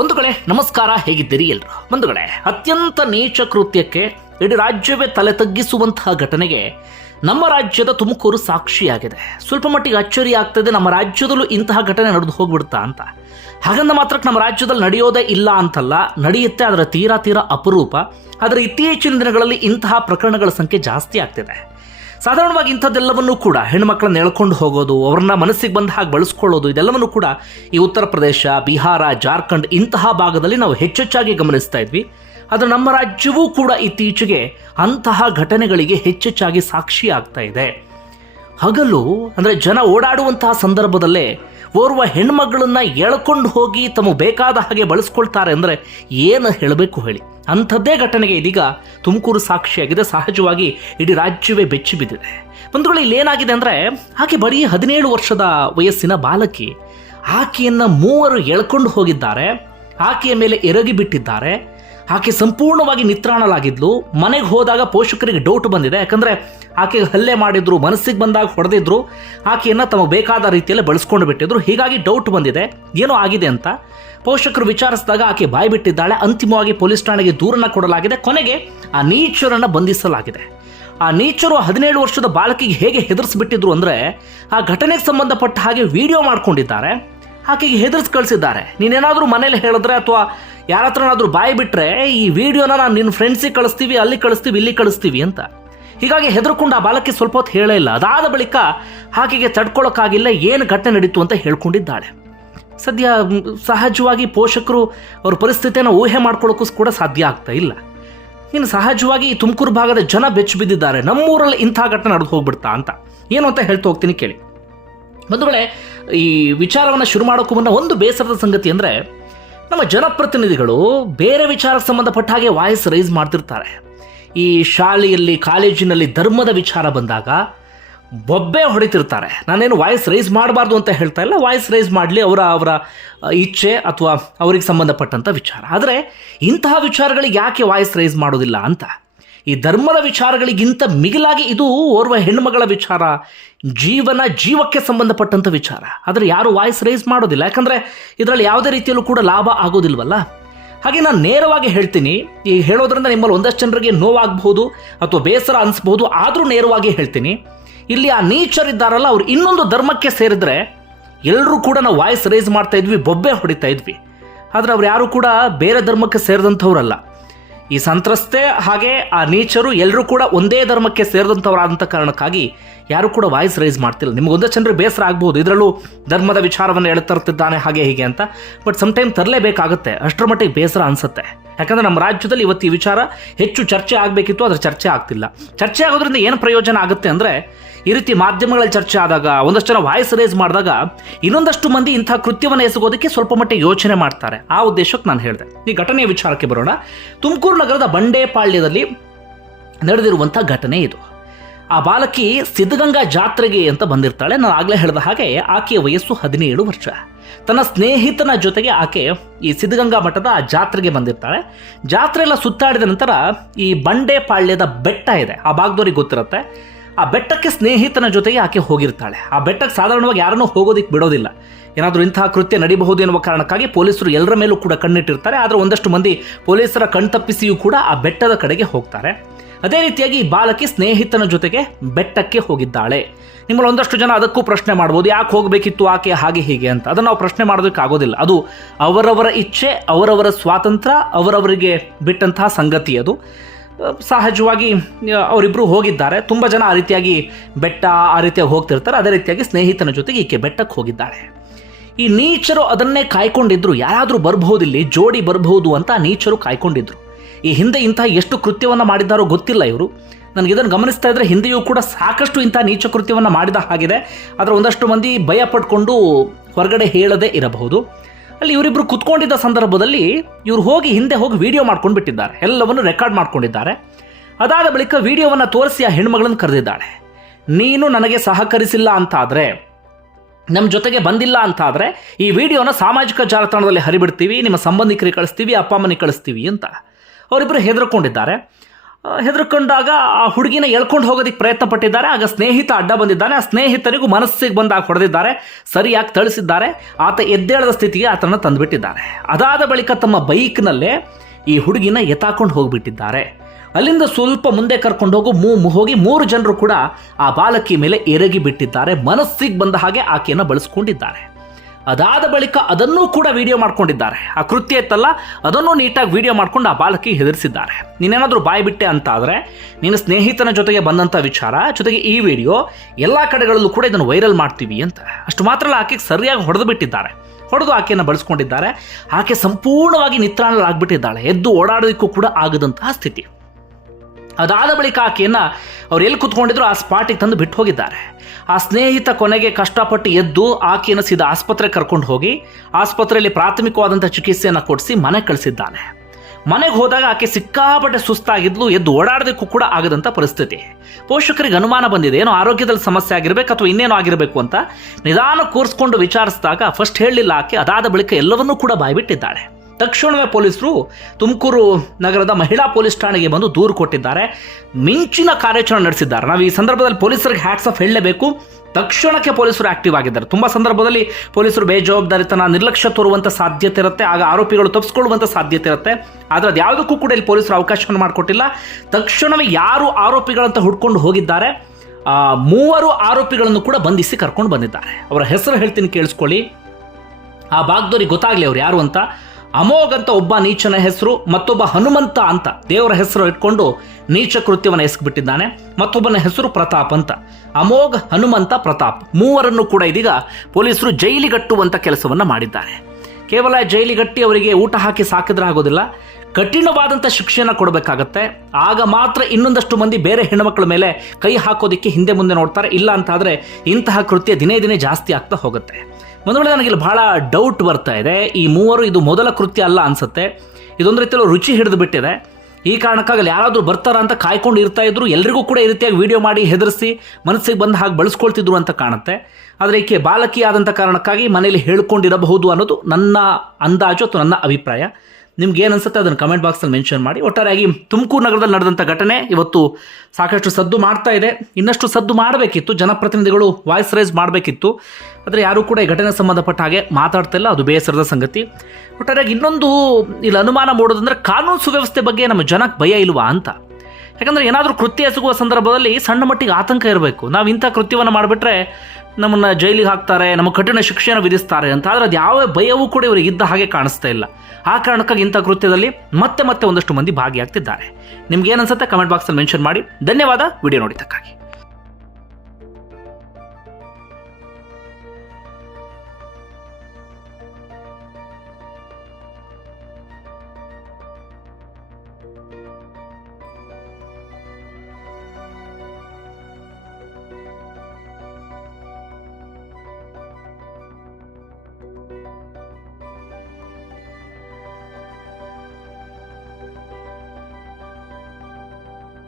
ಬಂಧುಗಳೇ, ನಮಸ್ಕಾರ, ಹೇಗಿದ್ದೀರಿ ಎಲ್ರು? ಬಂಧುಗಳೇ, ಅತ್ಯಂತ ನೀಚ ಕೃತ್ಯಕ್ಕೆ ಇಡೀ ರಾಜ್ಯವೇ ತಲೆ ತಗ್ಗಿಸುವಂತಹ ಘಟನೆಗೆ ನಮ್ಮ ರಾಜ್ಯದ ತುಮಕೂರು ಸಾಕ್ಷಿಯಾಗಿದೆ. ಸ್ವಲ್ಪ ಮಟ್ಟಿಗೆ ಅಚ್ಚರಿ ಆಗ್ತದೆ ನಮ್ಮ ರಾಜ್ಯದಲ್ಲೂ ಇಂತಹ ಘಟನೆ ನಡೆದು ಹೋಗ್ಬಿಡ್ತಾ ಅಂತ. ಹಾಗಂದ ಮಾತ್ರಕ್ಕೆ ನಮ್ಮ ರಾಜ್ಯದಲ್ಲಿ ನಡೆಯೋದೇ ಇಲ್ಲ ಅಂತಲ್ಲ, ನಡೆಯುತ್ತೆ ಅದರ ತೀರಾ ತೀರಾ ಅಪರೂಪ. ಆದರೆ ಇತ್ತೀಚಿನ ದಿನಗಳಲ್ಲಿ ಇಂತಹ ಪ್ರಕರಣಗಳ ಸಂಖ್ಯೆ ಜಾಸ್ತಿ ಆಗ್ತಿದೆ. ಸಾಧಾರಣವಾಗಿ ಇಂಥದ್ದೆಲ್ಲವನ್ನೂ ಕೂಡ ಹೆಣ್ಮಕ್ಳನ್ನ ಎಳ್ಕೊಂಡು ಹೋಗೋದು, ಅವ್ರನ್ನ ಮನಸ್ಸಿಗೆ ಬಂದ ಹಾಗೆ ಬಳಸ್ಕೊಳ್ಳೋದು, ಇದೆಲ್ಲವನ್ನೂ ಕೂಡ ಈ ಉತ್ತರ ಪ್ರದೇಶ, ಬಿಹಾರ, ಜಾರ್ಖಂಡ್ ಇಂತಹ ಭಾಗದಲ್ಲಿ ನಾವು ಹೆಚ್ಚೆಚ್ಚಾಗಿ ಗಮನಿಸ್ತಾ ಇದ್ವಿ. ಆದರೆ ನಮ್ಮ ರಾಜ್ಯವೂ ಕೂಡ ಇತ್ತೀಚೆಗೆ ಅಂತಹ ಘಟನೆಗಳಿಗೆ ಹೆಚ್ಚೆಚ್ಚಾಗಿ ಸಾಕ್ಷಿ ಆಗ್ತಾ ಇದೆ. ಹಗಲು ಅಂದರೆ ಜನ ಓಡಾಡುವಂತಹ ಸಂದರ್ಭದಲ್ಲೇ ಓರ್ವ ಹೆಣ್ಮಗಳನ್ನ ಎಳ್ಕೊಂಡು ಹೋಗಿ ತಮಗೆ ಬೇಕಾದ ಹಾಗೆ ಬಳಸ್ಕೊಳ್ತಾರೆ ಅಂದರೆ ಏನು ಹೇಳಬೇಕು ಹೇಳಿ. ಅಂಥದ್ದೇ ಘಟನೆಗೆ ಇದೀಗ ತುಮಕೂರು ಸಾಕ್ಷಿಯಾಗಿದೆ. ಸಹಜವಾಗಿ ಇಡೀ ರಾಜ್ಯವೇ ಬೆಚ್ಚಿ ಬಿದ್ದಿದೆ. ಬಂಧುಗಳು ಇಲ್ಲಿ ಏನಾಗಿದೆ ಅಂದರೆ ಆಕೆ ಬರೀ ಹದಿನೇಳು ವರ್ಷದ ವಯಸ್ಸಿನ ಬಾಲಕಿ ಆಕೆಯನ್ನು ಮೂವರು ಎಳ್ಕೊಂಡು ಹೋಗಿದ್ದಾರೆ. ಆಕೆಯ ಮೇಲೆ ಎರಗಿ ಬಿಟ್ಟಿದ್ದಾರೆ. ಆಕೆ ಸಂಪೂರ್ಣವಾಗಿ ನಿತ್ರಾಣಲಾಗಿದ್ಲು ಮನೆಗೆ ಹೋದಾಗ ಪೋಷಕರಿಗೆ ಡೌಟ್ ಬಂದಿದೆ. ಯಾಕಂದರೆ ಆಕೆಗೆ ಹಲ್ಲೆ ಮಾಡಿದ್ರು, ಮನಸ್ಸಿಗೆ ಬಂದಾಗ ಹೊಡೆದಿದ್ರು. ಆಕೆಯನ್ನು ತಮಗೆ ಬೇಕಾದ ರೀತಿಯಲ್ಲಿ ಬಳಸ್ಕೊಂಡು ಬಿಟ್ಟಿದ್ರು. ಹೀಗಾಗಿ ಡೌಟ್ ಬಂದಿದೆ. ಏನೋ ಆಗಿದೆ ಅಂತ ಪೋಷಕರು ವಿಚಾರಿಸಿದಾಗ ಆಕೆ ಬಾಯಿ ಬಿಟ್ಟಿದ್ದಾಳೆ. ಅಂತಿಮವಾಗಿ ಪೊಲೀಸ್ ಠಾಣೆಗೆ ದೂರನ್ನ ಕೊಡಲಾಗಿದೆ. ಕೊನೆಗೆ ಆ ನೀಚರನ್ನ ಬಂಧಿಸಲಾಗಿದೆ. ಆ ನೀಚರು ಹದಿನೇಳು ವರ್ಷದ ಬಾಲಕಿಗೆ ಹೇಗೆ ಹೆದರ್ಸ್ಬಿಟ್ಟಿದ್ರು ಅಂದ್ರೆ ಆ ಘಟನೆಗೆ ಸಂಬಂಧಪಟ್ಟ ಹಾಗೆ ವಿಡಿಯೋ ಮಾಡ್ಕೊಂಡಿದ್ದಾರೆ. ಆಕೆಗೆ ಹೆದರ್ಸ್ ಕಳಿಸಿದ್ದಾರೆ. ನೀನೇನಾದರೂ ಮನೇಲಿ ಹೇಳಿದ್ರೆ ಅಥವಾ ಯಾರ ಹತ್ರನಾದ್ರೂ ಬಾಯಿ ಬಿಟ್ಟರೆ ಈ ವಿಡಿಯೋನ ನಾನು ನಿನ್ನ ಫ್ರೆಂಡ್ಸಿಗೆ ಕಳಿಸ್ತೀವಿ, ಅಲ್ಲಿ ಕಳಿಸ್ತೀವಿ, ಇಲ್ಲಿ ಕಳಿಸ್ತೀವಿ ಅಂತ. ಹೀಗಾಗಿ ಹೆದರ್ಕೊಂಡು ಆ ಬಾಲಕಿ ಸ್ವಲ್ಪ ಹೊತ್ತು ಹೇಳೇ ಇಲ್ಲ. ಅದಾದ ಬಳಿಕ ಆಕೆಗೆ ತಡ್ಕೊಳಕ್ಕಾಗಿಲ್ಲ, ಏನು ಘಟನೆ ನಡೀತು ಅಂತ ಹೇಳ್ಕೊಂಡಿದ್ದಾಳೆ. ಸದ್ಯ ಸಹಜವಾಗಿ ಪೋಷಕರು ಅವ್ರ ಪರಿಸ್ಥಿತಿಯನ್ನು ಊಹೆ ಮಾಡ್ಕೊಳ್ಳೋಕ್ಕೂ ಕೂಡ ಸಾಧ್ಯ ಆಗ್ತಾ ಇಲ್ಲ. ಇನ್ನು ಸಹಜವಾಗಿ ಈ ತುಮಕೂರು ಭಾಗದ ಜನ ಬೆಚ್ಚು ಬಿದ್ದಿದ್ದಾರೆ. ನಮ್ಮೂರಲ್ಲಿ ಇಂಥ ಘಟನೆ ನಡೆದು ಹೋಗ್ಬಿಡ್ತಾ ಅಂತ. ಏನು ಅಂತ ಹೇಳ್ತಾ ಹೋಗ್ತೀನಿ ಕೇಳಿ. ಬಂಧುಗಳೇ ಈ ವಿಚಾರವನ್ನು ಶುರು ಮಾಡೋಕ್ಕೂ ಮುನ್ನ ಒಂದು ಬೇಸರದ ಸಂಗತಿ ಅಂದರೆ, ನಮ್ಮ ಜನಪ್ರತಿನಿಧಿಗಳು ಬೇರೆ ವಿಚಾರಕ್ಕೆ ಸಂಬಂಧಪಟ್ಟ ಹಾಗೆ ವಾಯ್ಸ್ ರೈಸ್ ಮಾಡ್ತಿರ್ತಾರೆ. ಈ ಶಾಲೆಯಲ್ಲಿ, ಕಾಲೇಜಿನಲ್ಲಿ ಧರ್ಮದ ವಿಚಾರ ಬಂದಾಗ ಬೊಬ್ಬೆ ಹೊಡಿತಿರ್ತಾರೆ. ನಾನೇನು ವಾಯ್ಸ್ ರೈಸ್ ಮಾಡಬಾರ್ದು ಅಂತ ಹೇಳ್ತಾ ಇಲ್ಲ. ವಾಯ್ಸ್ ರೈಸ್ ಮಾಡಲಿ ಅವರ ಅವರ ಇಚ್ಛೆ ಅಥವಾ ಅವರಿಗೆ ಸಂಬಂಧಪಟ್ಟಂಥ ವಿಚಾರ. ಆದರೆ ಇಂತಹ ವಿಚಾರಗಳಿಗೆ ಯಾಕೆ ವಾಯ್ಸ್ ರೈಸ್ ಮಾಡೋದಿಲ್ಲ ಅಂತ? ಈ ಧರ್ಮದ ವಿಚಾರಗಳಿಗಿಂತ ಮಿಗಿಲಾಗಿ ಇದು ಓರ್ವ ಹೆಣ್ಮಗಳ ವಿಚಾರ, ಜೀವನ ಜೀವಕ್ಕೆ ಸಂಬಂಧಪಟ್ಟಂಥ ವಿಚಾರ. ಆದರೆ ಯಾರು ವಾಯ್ಸ್ ರೈಸ್ ಮಾಡೋದಿಲ್ಲ. ಯಾಕಂದರೆ ಇದರಲ್ಲಿ ಯಾವುದೇ ರೀತಿಯಲ್ಲೂ ಕೂಡ ಲಾಭ ಆಗೋದಿಲ್ವಲ್ಲ? ಹಾಗೆ ನಾನು ನೇರವಾಗಿ ಹೇಳ್ತೀನಿ, ಈ ಹೇಳೋದ್ರಿಂದ ನಿಮ್ಮಲ್ಲಿ ಒಂದಷ್ಟು ಜನರಿಗೆ ನೋವಾಗಬಹುದು ಅಥವಾ ಬೇಸರ ಅನಿಸ್ಬಹುದು, ಆದರೂ ನೇರವಾಗಿ ಹೇಳ್ತೀನಿ. ಇಲ್ಲಿ ಆ ನೀಚರಿದ್ದಾರಲ್ಲ ಅವ್ರು ಇನ್ನೊಂದು ಧರ್ಮಕ್ಕೆ ಸೇರಿದ್ರೆ ಎಲ್ಲರೂ ಕೂಡ ನಾವು ವಾಯ್ಸ್ ರೈಸ್ ಮಾಡ್ತಾ ಇದ್ವಿ, ಬೊಬ್ಬೆ ಹೊಡಿತಾ ಇದ್ವಿ. ಆದರೆ ಅವ್ರು ಯಾರು ಕೂಡ ಬೇರೆ ಧರ್ಮಕ್ಕೆ ಸೇರಿದಂಥವ್ರಲ್ಲ. ಈ ಸಂತ್ರಸ್ತೆ ಹಾಗೆ ಆ ನೀಚರು ಎಲ್ಲರೂ ಕೂಡ ಒಂದೇ ಧರ್ಮಕ್ಕೆ ಸೇರಿದಂಥವರಾದಂಥ ಕಾರಣಕ್ಕಾಗಿ ಯಾರು ಕೂಡ ವಾಯ್ಸ್ ರೈಸ್ ಮಾಡ್ತಿಲ್ಲ. ನಿಮ್ಗೆ ಒಂದಷ್ಟು ಜನರು ಬೇಸರ ಆಗ್ಬೋದು ಇದರಲ್ಲೂ ಧರ್ಮದ ವಿಚಾರವನ್ನು ಎಳ್ತರ್ತಿದ್ದಾನೆ ಹಾಗೆ ಹೀಗೆ ಅಂತ. ಬಟ್ ಸಮ್ಟೈಮ್ ತರಲೇಬೇಕಾಗುತ್ತೆ. ಅಷ್ಟರ ಮಟ್ಟಿಗೆ ಬೇಸರ ಅನಿಸುತ್ತೆ. ಯಾಕಂದ್ರೆ ನಮ್ಮ ರಾಜ್ಯದಲ್ಲಿ ಇವತ್ತು ಈ ವಿಚಾರ ಹೆಚ್ಚು ಚರ್ಚೆ ಆಗಬೇಕಿತ್ತು ಅದರ ಚರ್ಚೆ ಆಗ್ತಿಲ್ಲ. ಚರ್ಚೆ ಆಗೋದ್ರಿಂದ ಏನು ಪ್ರಯೋಜನ ಆಗುತ್ತೆ ಅಂದರೆ, ಈ ರೀತಿ ಮಾಧ್ಯಮಗಳಲ್ಲಿ ಚರ್ಚೆ ಆದಾಗ, ಒಂದಷ್ಟು ಜನ ವಾಯ್ಸ್ ರೈಸ್ ಮಾಡಿದಾಗ ಇನ್ನೊಂದಷ್ಟು ಮಂದಿ ಇಂಥ ಕೃತ್ಯವನ್ನು ಎಸಗೋದಕ್ಕೆ ಸ್ವಲ್ಪ ಮಟ್ಟಿಗೆ ಯೋಚನೆ ಮಾಡ್ತಾರೆ. ಆ ಉದ್ದೇಶಕ್ಕೆ ನಾನು ಹೇಳಿದೆ. ಈ ಘಟನೆಯ ವಿಚಾರಕ್ಕೆ ಬರೋಣ. ತುಮಕೂರು ನಗರದ ಬಂಡೇಪಾಳ್ಯದಲ್ಲಿ ನಡೆದಿರುವಂಥ ಘಟನೆ ಇದು. ಆ ಬಾಲಕಿ ಸಿದ್ಧಗಂಗಾ ಜಾತ್ರೆಗೆ ಅಂತ ಬಂದಿರ್ತಾಳೆ. ನಾನು ಆಗಲೇ ಹೇಳಿದ ಹಾಗೆ ಆಕೆಯ ವಯಸ್ಸು ಹದಿನೇಳು ವರ್ಷ. ತನ್ನ ಸ್ನೇಹಿತನ ಜೊತೆಗೆ ಆಕೆ ಈ ಸಿದ್ಧಗಂಗಾ ಮಠದ ಜಾತ್ರೆಗೆ ಬಂದಿರ್ತಾಳೆ. ಜಾತ್ರೆ ಎಲ್ಲ ಸುತ್ತಾಡಿದ ನಂತರ ಈ ಬಂಡೇಪಾಳ್ಯದ ಬೆಟ್ಟ ಇದೆ. ಆ ಭಾಗದವ್ರಿಗೆ ಗೊತ್ತಿರುತ್ತೆ. ಆ ಬೆಟ್ಟಕ್ಕೆ ಸ್ನೇಹಿತನ ಜೊತೆಗೆ ಆಕೆ ಹೋಗಿರ್ತಾಳೆ. ಆ ಬೆಟ್ಟಕ್ಕೆ ಸಾಧಾರಣವಾಗಿ ಯಾರನ್ನೂ ಹೋಗೋದಿಕ್ಕೆ ಬಿಡೋದಿಲ್ಲ. ಏನಾದರೂ ಇಂತಹ ಕೃತ್ಯ ನಡೀಬಹುದು ಎನ್ನುವ ಕಾರಣಕ್ಕಾಗಿ ಪೊಲೀಸರು ಎಲ್ಲರ ಮೇಲೂ ಕೂಡ ಕಣ್ಣಿಟ್ಟಿರ್ತಾರೆ. ಆದರೆ ಒಂದಷ್ಟು ಮಂದಿ ಪೊಲೀಸರ ಕಣ್ತಪ್ಪಿಸಿಯೂ ಕೂಡ ಆ ಬೆಟ್ಟದ ಕಡೆಗೆ ಹೋಗ್ತಾರೆ. ಅದೇ ರೀತಿಯಾಗಿ ಈ ಬಾಲಕಿ ಸ್ನೇಹಿತನ ಜೊತೆಗೆ ಬೆಟ್ಟಕ್ಕೆ ಹೋಗಿದ್ದಾಳೆ. ನಿಮ್ಮಲ್ಲಿ ಒಂದಷ್ಟು ಜನ ಅದಕ್ಕೂ ಪ್ರಶ್ನೆ ಮಾಡ್ಬೋದು, ಯಾಕೆ ಹೋಗಬೇಕಿತ್ತು ಆಕೆ ಹಾಗೆ ಹೀಗೆ ಅಂತ. ಅದನ್ನು ನಾವು ಪ್ರಶ್ನೆ ಮಾಡೋದಕ್ಕೆ ಆಗೋದಿಲ್ಲ. ಅದು ಅವರವರ ಇಚ್ಛೆ, ಅವರವರ ಸ್ವಾತಂತ್ರ್ಯ, ಅವರವರಿಗೆ ಬಿಟ್ಟಂತಹ ಸಂಗತಿ ಅದು. ಸಹಜವಾಗಿ ಅವರಿಬ್ಬರು ಹೋಗಿದ್ದಾರೆ. ತುಂಬ ಜನ ಆ ರೀತಿಯಾಗಿ ಬೆಟ್ಟ ಆ ರೀತಿಯಾಗಿ ಹೋಗ್ತಿರ್ತಾರೆ. ಅದೇ ರೀತಿಯಾಗಿ ಸ್ನೇಹಿತನ ಜೊತೆಗೆ ಈಕೆ ಬೆಟ್ಟಕ್ಕೆ ಹೋಗಿದ್ದಾಳೆ. ಈ ನೀಚರು ಅದನ್ನೇ ಕಾಯ್ಕೊಂಡಿದ್ರು. ಯಾರಾದರೂ ಬರ್ಬಹುದಿಲ್ಲಿ ಜೋಡಿ ಬರಬಹುದು ಅಂತ ನೀಚರು ಕಾಯ್ಕೊಂಡಿದ್ರು. ಈ ಹಿಂದೆ ಇಂತಹ ಎಷ್ಟು ಕೃತ್ಯವನ್ನು ಮಾಡಿದ್ದಾರೋ ಗೊತ್ತಿಲ್ಲ ಇವರು. ನನಗೆ ಇದನ್ನು ಗಮನಿಸ್ತಾ ಇದ್ರೆ ಹಿಂದೆಯೂ ಕೂಡ ಸಾಕಷ್ಟು ಇಂಥ ನೀಚ ಕೃತ್ಯವನ್ನು ಮಾಡಿದ ಹಾಗಿದೆ. ಆದರೆ ಒಂದಷ್ಟು ಮಂದಿ ಭಯ ಪಡ್ಕೊಂಡು ಹೊರಗಡೆ ಹೇಳದೇ ಇರಬಹುದು. ಅಲ್ಲಿ ಇವರಿಬ್ರು ಕುತ್ಕೊಂಡಿದ್ದ ಸಂದರ್ಭದಲ್ಲಿ ಇವ್ರು ಹೋಗಿ ಹಿಂದೆ ಹೋಗಿ ವಿಡಿಯೋ ಮಾಡ್ಕೊಂಡು ಬಿಟ್ಟಿದ್ದಾರೆ ಎಲ್ಲವನ್ನು ರೆಕಾರ್ಡ್ ಮಾಡ್ಕೊಂಡಿದ್ದಾರೆ. ಅದಾದ ಬಳಿಕ ವಿಡಿಯೋವನ್ನು ತೋರಿಸಿ ಆ ಹೆಣ್ಮಗಳನ್ನು ಕರೆದಿದ್ದಾಳೆ. ನೀನು ನನಗೆ ಸಹಕರಿಸಿಲ್ಲ ಅಂತ ಆದರೆ ನಮ್ಮ ಜೊತೆಗೆ ಬಂದಿಲ್ಲ ಅಂತ ಆದರೆ ಈ ವಿಡಿಯೋನ ಸಾಮಾಜಿಕ ಜಾಲತಾಣದಲ್ಲಿ ಹರಿಬಿಡ್ತೀವಿ, ನಿಮ್ಮ ಸಂಬಂಧಿಕರಿಗೆ ಕಳಿಸ್ತೀವಿ, ಅಪ್ಪ ಅಮ್ಮನಿಗೆ ಕಳಿಸ್ತೀವಿ ಅಂತ ಅವರಿಬ್ಬರು ಹೆದರ್ಕೊಂಡಿದ್ದಾರೆ. ಹೆದರ್ಕೊಂಡಾಗ ಆ ಹುಡುಗಿನ ಎಳ್ಕೊಂಡು ಹೋಗೋದಕ್ಕೆ ಪ್ರಯತ್ನ ಪಟ್ಟಿದ್ದಾರೆ. ಆಗ ಸ್ನೇಹಿತ ಅಡ್ಡ ಬಂದಿದ್ದಾನೆ. ಆ ಸ್ನೇಹಿತನಿಗೂ ಮನಸ್ಸಿಗೆ ಬಂದಾಗ ಹೊಡೆದಿದ್ದಾರೆ. ಸರಿಯಾಗಿ ತಳಿಸಿದ್ದಾರೆ ಆತ ಎದ್ದೇಳದ ಸ್ಥಿತಿಗೆ ಆತನ ತಂದುಬಿಟ್ಟಿದ್ದಾರೆ. ಅದಾದ ಬಳಿಕ ತಮ್ಮ ಬೈಕ್ನಲ್ಲೇ ಈ ಹುಡುಗಿನ ಎತ್ತಾಕೊಂಡು ಹೋಗಿಬಿಟ್ಟಿದ್ದಾರೆ. ಅಲ್ಲಿಂದ ಸ್ವಲ್ಪ ಮುಂದೆ ಕರ್ಕೊಂಡು ಹೋಗು ಮೂ, ಹೋಗಿ ಮೂರು ಜನರು ಕೂಡ ಆ ಬಾಲಕಿ ಮೇಲೆ ಎರಗಿ ಬಿಟ್ಟಿದ್ದಾರೆ. ಮನಸ್ಸಿಗೆ ಬಂದ ಹಾಗೆ ಆಕೆಯನ್ನು ಬಳಸ್ಕೊಂಡಿದ್ದಾರೆ. ಅದಾದ ಬಳಿಕ ಅದನ್ನೂ ಕೂಡ ವಿಡಿಯೋ ಮಾಡ್ಕೊಂಡಿದ್ದಾರೆ. ಆ ಕೃತ್ಯ ಇತ್ತಲ್ಲ, ಅದನ್ನು ನೀಟಾಗಿ ವಿಡಿಯೋ ಮಾಡ್ಕೊಂಡು ಆ ಬಾಲಕಿ ಹೆದರಿಸಿದ್ದಾರೆ. ನೀನೇನಾದರೂ ಬಾಯಿ ಬಿಟ್ಟೆ ಅಂತ ಆದರೆ ನಿನ್ನ ಸ್ನೇಹಿತನ ಜೊತೆಗೆ ಬಂದಂಥ ವಿಚಾರ, ಜೊತೆಗೆ ಈ ವಿಡಿಯೋ ಎಲ್ಲ ಕಡೆಗಳಲ್ಲೂ ಕೂಡ ಇದನ್ನು ವೈರಲ್ ಮಾಡ್ತೀವಿ ಅಂತ. ಅಷ್ಟು ಮಾತ್ರ ಅಲ್ಲ ಆಕೆಗೆ ಸರಿಯಾಗಿ ಹೊಡೆದು ಬಿಟ್ಟಿದ್ದಾರೆ. ಹೊಡೆದು ಆಕೆಯನ್ನು ಬಳಸ್ಕೊಂಡಿದ್ದಾರೆ. ಆಕೆ ಸಂಪೂರ್ಣವಾಗಿ ನಿತ್ರಾಣಲಾಗ್ಬಿಟ್ಟಿದ್ದಾಳೆ ಎದ್ದು ಓಡಾಡೋದಕ್ಕೂ ಕೂಡ ಆಗದಂತಹ ಸ್ಥಿತಿ. ಅದಾದ ಬಳಿಕ ಆಕೆಯನ್ನು ಅವ್ರು ಎಲ್ಲಿ ಕುತ್ಕೊಂಡಿದ್ರು ಆ ಸ್ಪಾಟಿಗೆ ತಂದು ಬಿಟ್ಟು ಹೋಗಿದ್ದಾರೆ. ಆ ಸ್ನೇಹಿತ ಕೊನೆಗೆ ಕಷ್ಟಪಟ್ಟು ಎದ್ದು ಆಕೆಯನ್ನು ಸೀದಾ ಆಸ್ಪತ್ರೆಗೆ ಕರ್ಕೊಂಡು ಹೋಗಿ, ಆಸ್ಪತ್ರೆಯಲ್ಲಿ ಪ್ರಾಥಮಿಕವಾದಂಥ ಚಿಕಿತ್ಸೆಯನ್ನು ಕೊಡಿಸಿ ಮನೆ ಕಳಿಸಿದ್ದಾನೆ. ಮನೆಗೆ ಹೋದಾಗ ಆಕೆ ಸಿಕ್ಕಾಪಟ್ಟೆ ಸುಸ್ತಾಗಿದ್ಲು, ಎದ್ದು ಓಡಾಡೋದಕ್ಕೂ ಕೂಡ ಆಗದಂಥ ಪರಿಸ್ಥಿತಿ. ಪೋಷಕರಿಗೆ ಅನುಮಾನ ಬಂದಿದೆ, ಏನೋ ಆರೋಗ್ಯದಲ್ಲಿ ಸಮಸ್ಯೆ ಆಗಿರಬೇಕು ಅಥವಾ ಇನ್ನೇನೋ ಆಗಿರಬೇಕು ಅಂತ ನಿಧಾನ ಕೂರಿಸ್ಕೊಂಡು ವಿಚಾರಿಸಿದಾಗ ಫಸ್ಟ್ ಹೇಳಲಿಲ್ಲ ಆಕೆ, ಅದಾದ ಬಳಿಕ ಎಲ್ಲವನ್ನೂ ಕೂಡ ಬಾಯ್ಬಿಟ್ಟಿದ್ದಾಳೆ. ತಕ್ಷಣವೇ ಪೊಲೀಸರು ತುಮಕೂರು ನಗರದ ಮಹಿಳಾ ಪೊಲೀಸ್ ಠಾಣೆಗೆ ಬಂದು ದೂರು ಕೊಟ್ಟಿದ್ದಾರೆ. ಮಿಂಚಿನ ಕಾರ್ಯಾಚರಣೆ ನಡೆಸಿದ್ದಾರೆ. ನಾವು ಈ ಸಂದರ್ಭದಲ್ಲಿ ಪೊಲೀಸರಿಗೆ ಹ್ಯಾಟ್ಸ್ ಆಫ್ ಹೇಳಲೇಬೇಕು. ತಕ್ಷಣಕ್ಕೆ ಪೊಲೀಸರು ಆಕ್ಟಿವ್ ಆಗಿದ್ದಾರೆ. ತುಂಬ ಸಂದರ್ಭದಲ್ಲಿ ಪೊಲೀಸರು ಬೇಜವಾಬ್ದಾರಿತನ, ನಿರ್ಲಕ್ಷ್ಯ ತೋರುವಂಥ ಸಾಧ್ಯತೆ ಇರುತ್ತೆ. ಆಗ ಆರೋಪಿಗಳು ತಪ್ಪಿಸ್ಕೊಳ್ಳುವಂಥ ಸಾಧ್ಯತೆ ಇರುತ್ತೆ. ಆದರೆ ಅದು ಯಾವುದಕ್ಕೂ ಕೂಡ ಇಲ್ಲಿ ಪೊಲೀಸರು ಅವಕಾಶವನ್ನು ಮಾಡಿಕೊಟ್ಟಿಲ್ಲ. ತಕ್ಷಣವೇ ಯಾರು ಆರೋಪಿಗಳಂತ ಹುಡ್ಕೊಂಡು ಹೋಗಿದ್ದಾರೆ ಮೂವರು ಆರೋಪಿಗಳನ್ನು ಕೂಡ ಬಂಧಿಸಿ ಕರ್ಕೊಂಡು ಬಂದಿದ್ದಾರೆ. ಅವರ ಹೆಸರು ಹೇಳ್ತೀನಿ ಕೇಳಿಸ್ಕೊಳ್ಳಿ. ಆ ಭಾಗದವ್ರಿಗೆ ಗೊತ್ತಾಗ್ಲಿ ಅವ್ರು ಯಾರು ಅಂತ. ಅಮೋಘ್ ಅಂತ ಒಬ್ಬ ನೀಚನ ಹೆಸರು, ಮತ್ತೊಬ್ಬ ಹನುಮಂತ ಅಂತ ದೇವರ ಹೆಸರು ಇಟ್ಕೊಂಡು ನೀಚ ಕೃತ್ಯವನ್ನು ಎಸಗಿಬಿಟ್ಟಿದ್ದಾನೆ. ಮತ್ತೊಬ್ಬನ ಹೆಸರು ಪ್ರತಾಪ್ ಅಂತ. ಅಮೋಘ ಹನುಮಂತ ಪ್ರತಾಪ್. ಮೂವರನ್ನು ಕೂಡ ಇದೀಗ ಪೊಲೀಸರು ಜೈಲಿಗಟ್ಟುವಂಥ ಕೆಲಸವನ್ನ ಮಾಡಿದ್ದಾರೆ. ಕೇವಲ ಜೈಲಿಗಟ್ಟಿ ಅವರಿಗೆ ಊಟ ಹಾಕಿ ಸಾಕಿದ್ರೆ ಆಗೋದಿಲ್ಲ ಕಠಿಣವಾದಂಥ ಶಿಕ್ಷೆಯನ್ನು ಕೊಡಬೇಕಾಗತ್ತೆ. ಆಗ ಮಾತ್ರ ಇನ್ನೊಂದಷ್ಟು ಮಂದಿ ಬೇರೆ ಹೆಣ್ಮಕ್ಳ ಮೇಲೆ ಕೈ ಹಾಕೋದಕ್ಕೆ ಹಿಂದೆ ಮುಂದೆ ನೋಡ್ತಾರೆ. ಇಲ್ಲ ಅಂತಾದರೆ ಇಂತಹ ಕೃತ್ಯ ದಿನೇ ದಿನೇ ಜಾಸ್ತಿ ಆಗ್ತಾ ಹೋಗುತ್ತೆ. ಒಂದು ನನಗೆ ಇಲ್ಲಿ ಬಹಳ ಡೌಟ್ ಬರ್ತಾ ಇದೆ. ಈ ಮೂವರು ಇದು ಮೊದಲ ಕೃತ್ಯ ಅಲ್ಲ ಅನ್ಸುತ್ತೆ. ಇದೊಂದು ರೀತಿಯಲ್ಲಿ ರುಚಿ ಹಿಡಿದು ಬಿಟ್ಟಿದೆ. ಈ ಕಾರಣಕ್ಕಾಗಲಿ ಯಾರಾದರೂ ಬರ್ತಾರ ಅಂತ ಕಾಯ್ಕೊಂಡು ಇರ್ತಾ ಇದ್ರು, ಎಲ್ರಿಗೂ ಕೂಡ ಈ ರೀತಿಯಾಗಿ ವಿಡಿಯೋ ಮಾಡಿ ಹೆದರಿಸಿ, ಮನಸ್ಸಿಗೆ ಬಂದ ಹಾಗೆ ಬಳಸ್ಕೊಳ್ತಿದ್ರು ಅಂತ ಕಾಣುತ್ತೆ. ಆದರೆ ಈಕೆ ಬಾಲಕಿ ಆದಂಥ ಕಾರಣಕ್ಕಾಗಿ ಮನೆಯಲ್ಲಿ ಹೇಳ್ಕೊಂಡಿರಬಹುದು ಅನ್ನೋದು ನನ್ನ ಅಂದಾಜು ಅಥವಾ ನನ್ನ ಅಭಿಪ್ರಾಯ. ನಿಮ್ಗೆ ಏನು ಅನ್ಸುತ್ತೆ ಅದನ್ನು ಕಮೆಂಟ್ ಬಾಕ್ಸಲ್ಲಿ ಮೆನ್ಷನ್ ಮಾಡಿ. ಒಟ್ಟಾರೆಯಾಗಿ ತುಮಕೂರು ನಗರದಲ್ಲಿ ನಡೆದಂಥ ಘಟನೆ ಇವತ್ತು ಸಾಕಷ್ಟು ಸದ್ದು ಮಾಡ್ತಾ ಇದೆ. ಇನ್ನಷ್ಟು ಸದ್ದು ಮಾಡಬೇಕಿತ್ತು. ಜನಪ್ರತಿನಿಧಿಗಳು ವಾಯ್ಸ್ ರೈಸ್ ಮಾಡಬೇಕಿತ್ತು. ಆದರೆ ಯಾರೂ ಕೂಡ ಈ ಘಟನೆ ಸಂಬಂಧಪಟ್ಟ ಹಾಗೆ ಮಾತಾಡ್ತಿಲ್ಲ ಅದು ಬೇಸರದ ಸಂಗತಿ. ಒಟ್ಟಾರೆಯಾಗಿ ಇನ್ನೊಂದು ಇಲ್ಲಿ ಅನುಮಾನ ಮೂಡೋದಂದ್ರೆ ಕಾನೂನು ಸುವ್ಯವಸ್ಥೆ ಬಗ್ಗೆ ನಮ್ಮ ಜನಕ್ಕೆ ಭಯ ಇಲ್ವಾ ಅಂತ. ಯಾಕಂದರೆ ಏನಾದರೂ ಕೃತ್ಯ ಎಸಗುವ ಸಂದರ್ಭದಲ್ಲಿ ಸಣ್ಣ ಮಟ್ಟಿಗೆ ಆತಂಕ ಇರಬೇಕು. ನಾವು ಇಂಥ ಕೃತ್ಯವನ್ನು ಮಾಡಿಬಿಟ್ರೆ ನಮ್ಮನ್ನು ಜೈಲಿಗೆ ಹಾಕ್ತಾರೆ, ನಮ್ಮ ಕಠಿಣ ಶಿಕ್ಷೆಯನ್ನು ವಿಧಿಸ್ತಾರೆ ಅಂತ ಆದರೆ ಅದು ಯಾವ ಭಯವೂ ಕೂಡ ಇವರಿಗೆ ಇದ್ದ ಹಾಗೆ ಕಾಣಿಸ್ತಾ ಇಲ್ಲ. ಆ ಕಾರಣಕ್ಕಾಗಿ ಇಂಥ ಕೃತ್ಯದಲ್ಲಿ ಮತ್ತೆ ಮತ್ತೆ ಒಂದಷ್ಟು ಮಂದಿ ಭಾಗಿಯಾಗ್ತಿದ್ದಾರೆ. ನಿಮ್ಗೆ ಏನನ್ಸುತ್ತೆ ಕಮೆಂಟ್ ಬಾಕ್ಸಲ್ಲಿ ಮೆನ್ಷನ್ ಮಾಡಿ. ಧನ್ಯವಾದ. ವಿಡಿಯೋ ನೋಡಿದ್ದಕ್ಕಾಗಿ.